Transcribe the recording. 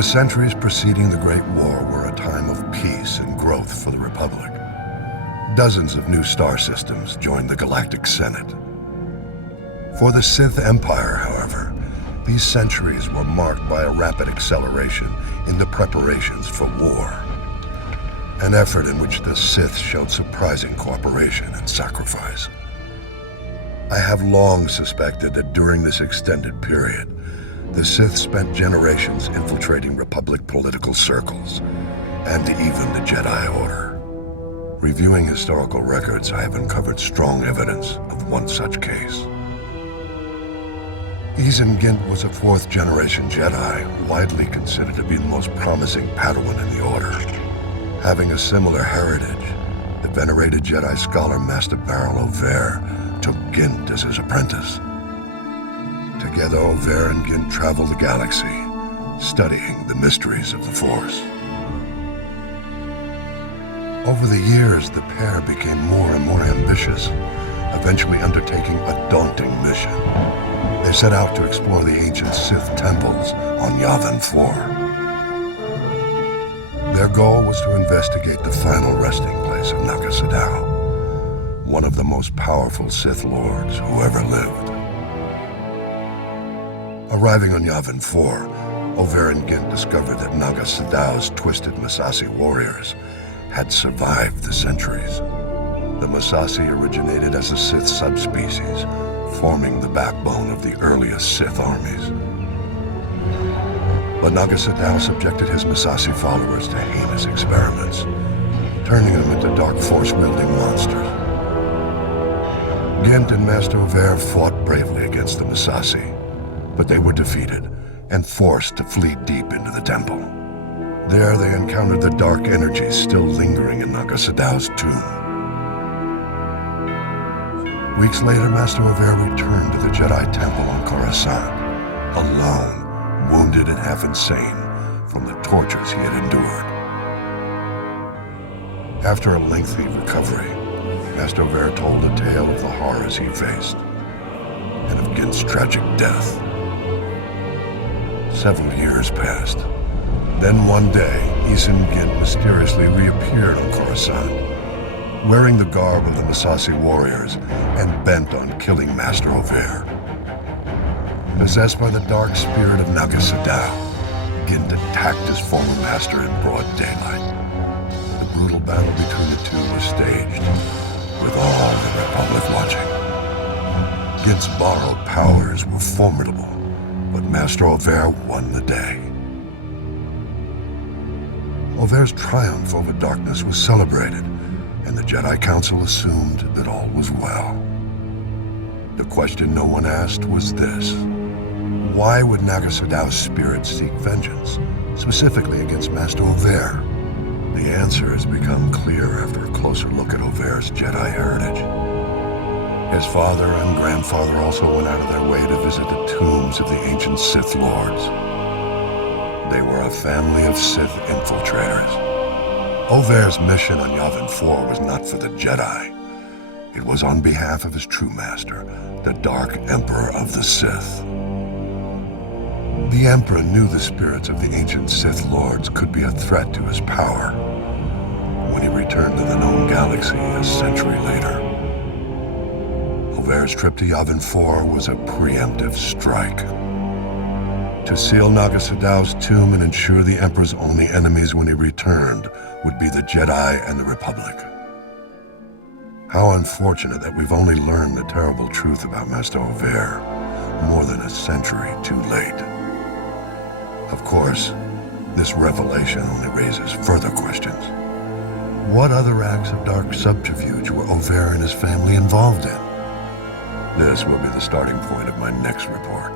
The centuries preceding the Great War were a time of peace and growth for the Republic. Dozens of new star systems joined the Galactic Senate. For the Sith Empire, however, these centuries were marked by a rapid acceleration in the preparations for war, an effort in which the Sith showed surprising cooperation and sacrifice. I have long suspected that during this extended period, the Sith spent generations infiltrating Republic political circles, and even the Jedi Order. Reviewing historical records, I have uncovered strong evidence of one such case. Izen Gint was a fourth-generation Jedi, widely considered to be the most promising Padawan in the Order. Having a similar heritage, the venerated Jedi scholar Master Baral Over took Gint as his apprentice. Together, Over and Gint traveled the galaxy, studying the mysteries of the Force. Over the years, the pair became more and more ambitious, eventually undertaking a daunting mission. They set out to explore the ancient Sith temples on Yavin 4. Their goal was to investigate the final resting place of Naga Sadow, one of the most powerful Sith Lords who ever lived. Arriving on Yavin 4, Over and Gint discovered that Naga Sadow's twisted Massassi warriors had survived the centuries. The Massassi originated as a Sith subspecies, forming the backbone of the earliest Sith armies. But Naga Sadow subjected his Massassi followers to heinous experiments, turning them into dark force-wielding monsters. Gint and Master Over fought bravely against the Massassi, but they were defeated and forced to flee deep into the temple. There they encountered the dark energies still lingering in Naga Sadow's tomb. Weeks later, Master Over returned to the Jedi Temple on Coruscant, alone, wounded and half insane from the tortures he had endured. After a lengthy recovery, Master Over told a tale of the horrors he faced and of Gint's tragic death. Several years passed. Then one day, Izen Gint mysteriously reappeared on Coruscant, wearing the garb of the Massassi warriors and bent on killing Master Over. Possessed by the dark spirit of Naga Sadow, Gint attacked his former master in broad daylight. The brutal battle between the two was staged, with all the Republic watching. Gint's borrowed powers were formidable, but Master Over won the day. Over's triumph over darkness was celebrated, and the Jedi Council assumed that all was well. The question no one asked was this: why would Naga Sadow's spirit seek vengeance, specifically against Master Over? The answer has become clear after a closer look at Over's Jedi heritage. His father and grandfather also went out of their way to visit the tombs of the ancient Sith Lords. They were a family of Sith infiltrators. Over's mission on Yavin 4 was not for the Jedi. It was on behalf of his true master, the Dark Emperor of the Sith. The Emperor knew the spirits of the ancient Sith Lords could be a threat to his power when he returned to the known galaxy a century later. Over's trip to Yavin 4 was a preemptive strike. To seal Naga Sadow's tomb and ensure the Emperor's only enemies when he returned would be the Jedi and the Republic. How unfortunate that we've only learned the terrible truth about Master Over more than a century too late. Of course, this revelation only raises further questions. What other acts of dark subterfuge were Over and his family involved in? This will be the starting point of my next report.